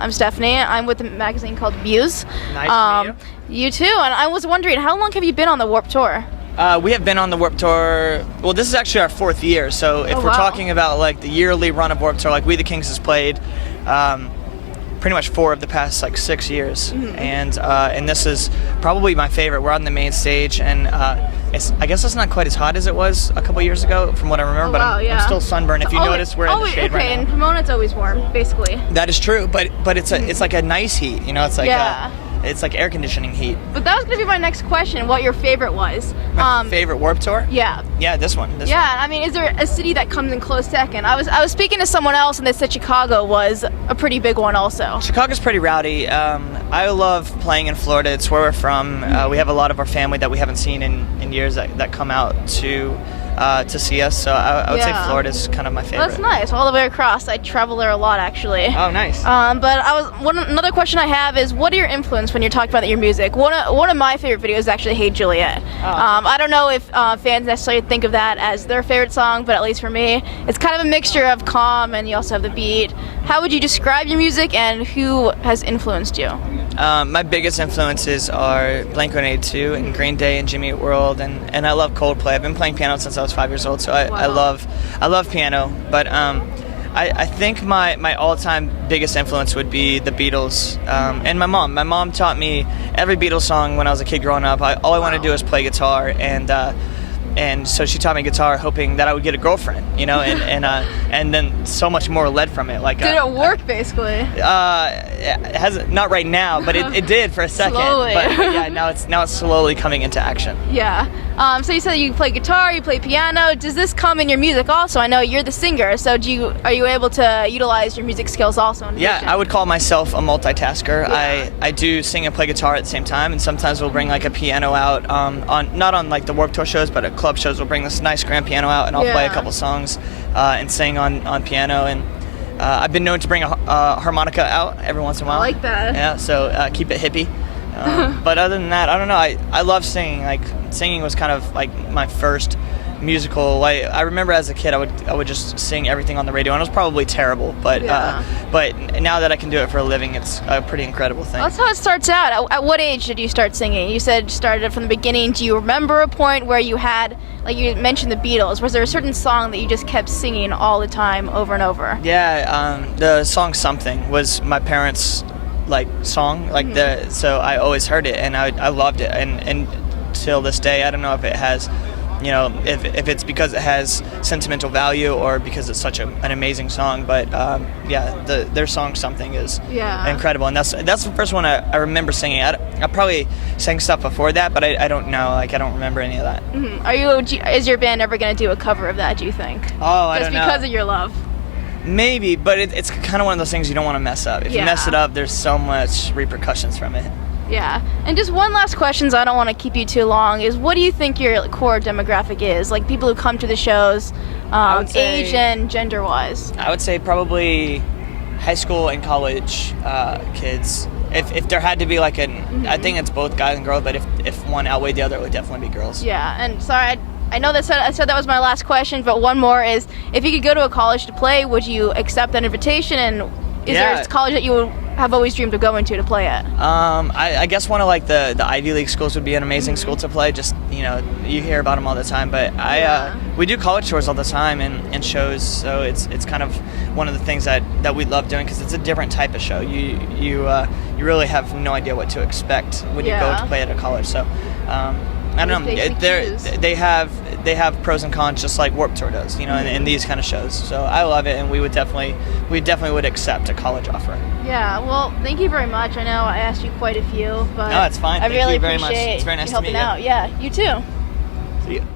I'm Stephanie. I'm with a magazine called MUSE. Nice to meet you. You too. And I was wondering, how long have you been on the Warped Tour? We have been on the Warped Tour, well, this is actually our 4th year, so if we're talking about like the yearly run of Warped Tour, like We the Kings has played pretty much 4 of the past like 6 years, and this is probably my favorite. We're on the main stage, and I guess it's not quite as hot as it was a couple years ago from what I remember, but I'm still sunburned. If you notice, we're in the shade right now. In Pomona it's always warm, basically. That is true, but it's like a nice heat, you know, it's like it's like air conditioning heat. But that was going to be my next question, what your favorite was. My favorite Warped Tour? Yeah. Yeah, this one. I mean, is there a city that comes in close second? I was speaking to someone else and they said Chicago was a pretty big one also. Chicago's pretty rowdy. I love playing in Florida. It's where we're from. We have a lot of our family that we haven't seen in years that come out to see us. So I would say Florida's kind of my favorite. Well, that's nice. All the way across. I travel there a lot, actually. Oh, nice. But another question I have is, what are your influence when you're talking about your music? One of my favorite videos is actually Hey Juliet. I don't know if fans necessarily think of that as their favorite song, but at least for me, it's kind of a mixture of calm and you also have the beat. How would you describe your music and who has influenced you? My biggest influences are Blink-182 and Green Day and Jimmy Eat World, and I love Coldplay. I've been playing piano since I was 5 years old, so I love piano. But I think my all-time biggest influence would be the Beatles and my mom. My mom taught me every Beatles song when I was a kid growing up. All I wanted to do was play guitar, and so she taught me guitar, hoping that I would get a girlfriend, you know, and then so much more led from it. Like, did it work basically? It hasn't, not right now, but it did for a second. Slowly. But yeah, now it's slowly coming into action. Yeah. So you said you play guitar, you play piano. Does this come in your music also? I know you're the singer, so are you able to utilize your music skills also? Yeah, I would call myself a multitasker. Yeah. I do sing and play guitar at the same time, and sometimes we'll bring like a piano out not on like the Warped Tour shows, but at club shows we'll bring this nice grand piano out, and I'll play a couple songs and sing on piano. And I've been known to bring a harmonica out every once in a while. I like that. Yeah, so keep it hippie. But other than that, I don't know. I love singing. Like, singing was kind of like my first musical. I remember as a kid, I would just sing everything on the radio, and it was probably terrible. But now that I can do it for a living, it's a pretty incredible thing. That's how it starts out. At what age did you start singing? You said you started it from the beginning. Do you remember a point where you had, like you mentioned the Beatles, was there a certain song that you just kept singing all the time over and over? Yeah, the song Something was my parents' like song, like so I always heard it and I loved it, and till this day I don't know if it has, you know, if it's because it has sentimental value or because it's such an amazing song, but yeah, their song Something is incredible, and that's the first one I remember singing. I probably sang stuff before that, but I don't know, like I don't remember any of that. Is your band ever going to do a cover of that, do you think? Oh, I don't know. Just because of your love? Maybe, but it's kind of one of those things you don't want to mess up. If you mess it up, there's so much repercussions from it. Yeah, and just one last question, so I don't want to keep you too long, is what do you think your core demographic is? Like people who come to the shows, age and gender-wise? I would say probably high school and college kids. If there had to be like I think it's both guys and girls, but if one outweighed the other, it would definitely be girls. Yeah, and sorry, I know that I said that was my last question, but one more is, if you could go to a college to play, would you accept that invitation, and is there a college that you would have always dreamed of going to play at? I guess one of like the Ivy League schools would be an amazing school to play. Just, you know, you hear about them all the time, but we do college tours all the time and shows, so it's kind of one of the things that we love doing, because it's a different type of show. You really have no idea what to expect when you go to play at a college. So I don't know. They have pros and cons, just like Warped Tour does, you know, in these kind of shows. So I love it, and we definitely would accept a college offer. Yeah. Well, thank you very much. I know I asked you quite a few, but no, it's fine. I really very appreciate much. It's very nice you helping to meet you. out. Yeah. You too. See you.